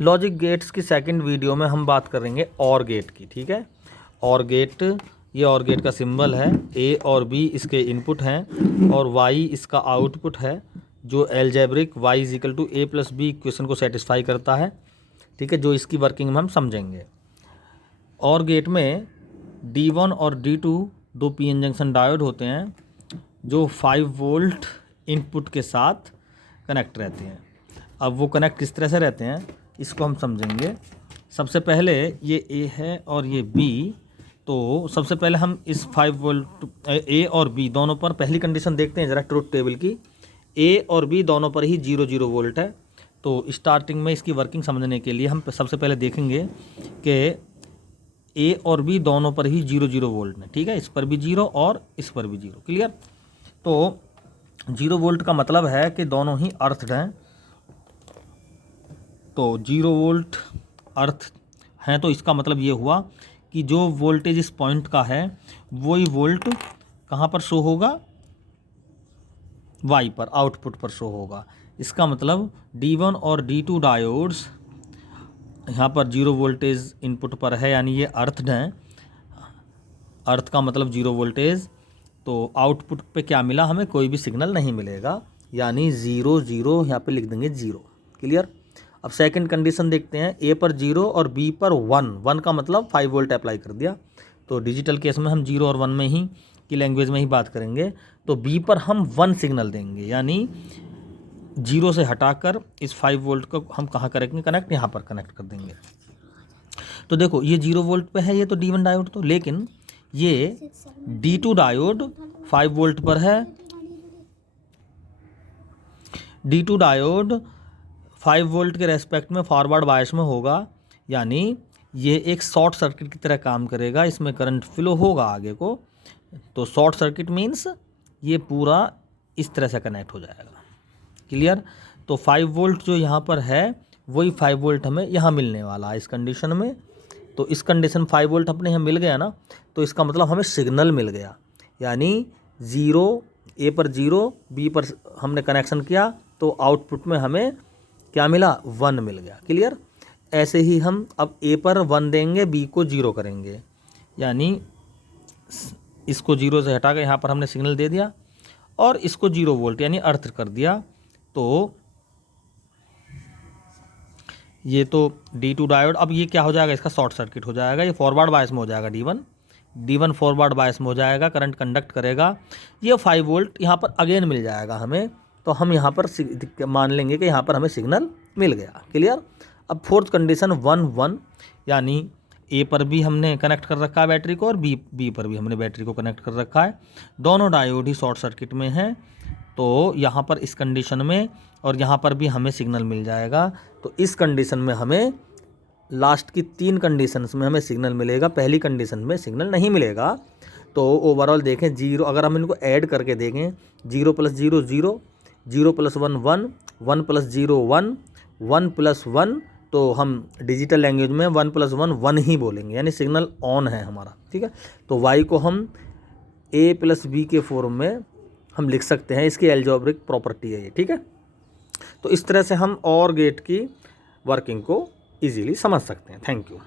Logic gates की second video में हम बात करेंगे और गेट की, ठीक है। और गेट, ये और गेट का सिंबल है, ए और बी इसके इनपुट हैं और वाई इसका आउटपुट है, जो algebraic Y is equal to A plus B equation को सेटिस्फाई करता है, ठीक है, जो इसकी वर्किंग में हम समझेंगे। और गेट में D1 और D2 दो पीएन जंक्शन डायोड होते हैं जो 5 वोल्ट इनपुट के साथ कनेक्ट रहते हैं। अब वो कनेक्ट किस तरह से रहते हैं इसको हम समझेंगे। सबसे पहले ये A है और ये B, तो सबसे पहले हम इस 5 वोल्ट A और B दोनों पर पहली कंडीशन देखते हैं ज़रा ट्रुथ टेबल की। A और B दोनों पर ही 0 वोल्ट है। तो स्टार्टिंग में इसकी वर्किंग समझने के लिए हम सबसे पहले देखेंगे कि A और B दोनों पर ही 0 वोल्ट है, ठीक है। इस पर भी 0 और इस पर भी 0, क्लियर। तो 0 वोल्ट का मतलब है कि दोनों ही अर्थड हैं। तो 0 वोल्ट अर्थ हैं, तो इसका मतलब ये हुआ कि जो वोल्टेज इस पॉइंट का है वही वोल्ट कहाँ पर शो होगा, वाई पर, आउटपुट पर शो होगा। इसका मतलब D1 और D2 डायोड्स यहाँ पर 0 वोल्टेज इनपुट पर है, यानी ये अर्थड हैं। अर्थ का मतलब 0 वोल्टेज, तो आउटपुट पे क्या मिला, हमें कोई भी सिग्नल नहीं मिलेगा, यानी 0 यहाँ पे लिख देंगे 0, क्लियर। अब सेकंड कंडीशन देखते हैं, ए पर 0 और बी पर 1 का मतलब 5 वोल्ट अप्लाई कर दिया। तो डिजिटल केस में हम 0 और 1 में ही की लैंग्वेज में ही बात करेंगे। तो बी पर हम 1 सिग्नल देंगे, यानी 0 से हटाकर इस 5 वोल्ट को हम कहाँ करेंगे कनेक्ट, यहाँ पर कनेक्ट कर देंगे। तो देखो ये 0 वोल्ट पे है, ये तो D1 डायोड, तो लेकिन ये D2 डायोड 5 वोल्ट पर है। D2 डायोड 5 वोल्ट के रेस्पेक्ट में फॉरवर्ड बायस में होगा, यानी ये एक शॉर्ट सर्किट की तरह काम करेगा, इसमें करंट फ्लो होगा आगे को। तो शॉर्ट सर्किट मीन्स ये पूरा इस तरह से कनेक्ट हो जाएगा, क्लियर। तो 5 वोल्ट जो यहाँ पर है वही 5 वोल्ट हमें यहाँ मिलने वाला है इस कंडीशन में। तो इस कंडीशन 5 वोल्ट अपने यहाँ मिल गया ना, तो इसका मतलब हमें सिग्नल मिल गया, यानी 0 ए पर 0 बी पर हमने कनेक्शन किया तो आउटपुट में हमें क्या मिला, 1 मिल गया, क्लियर। ऐसे ही हम अब ए पर 1 देंगे, बी को 0 करेंगे, यानी इसको 0 से हटा के यहाँ पर हमने सिग्नल दे दिया और इसको 0 वोल्ट यानी अर्थ कर दिया। तो ये तो D2 डायोड, अब ये क्या हो जाएगा, इसका शॉर्ट सर्किट हो जाएगा, ये फॉरवर्ड बायस में हो जाएगा, D1 फॉरवर्ड बायस में हो जाएगा, करंट कंडक्ट करेगा। ये 5 वोल्ट यहाँ पर अगेन मिल जाएगा हमें, तो हम यहाँ पर मान लेंगे कि यहाँ पर हमें सिग्नल मिल गया, क्लियर। अब फोर्थ कंडीशन 1 यानी ए पर भी हमने कनेक्ट कर रखा है बैटरी को और बी पर भी हमने बैटरी को कनेक्ट कर रखा है, दोनों डायोड ही शॉर्ट सर्किट में हैं। तो यहाँ पर इस कंडीशन में और यहाँ पर भी हमें सिग्नल मिल जाएगा। तो इस कंडीशन में हमें लास्ट की 3 कंडीशंस में हमें सिग्नल मिलेगा, पहली कंडीशन में सिग्नल नहीं मिलेगा। तो ओवरऑल देखें 0, अगर हम इनको ऐड करके देखें 0 + 0 0, 0 + 1 1, 1 + 0 1, 1 + 1, तो हम डिजिटल लैंग्वेज में 1 + 1 1 ही बोलेंगे, यानी सिग्नल ऑन है हमारा, ठीक है। तो y को हम a + b के फॉर्म में हम लिख सकते हैं, इसकी एल्जेब्रिक प्रॉपर्टी है ये, ठीक है। तो इस तरह से हम और गेट की वर्किंग को इजीली समझ सकते हैं। Thank you.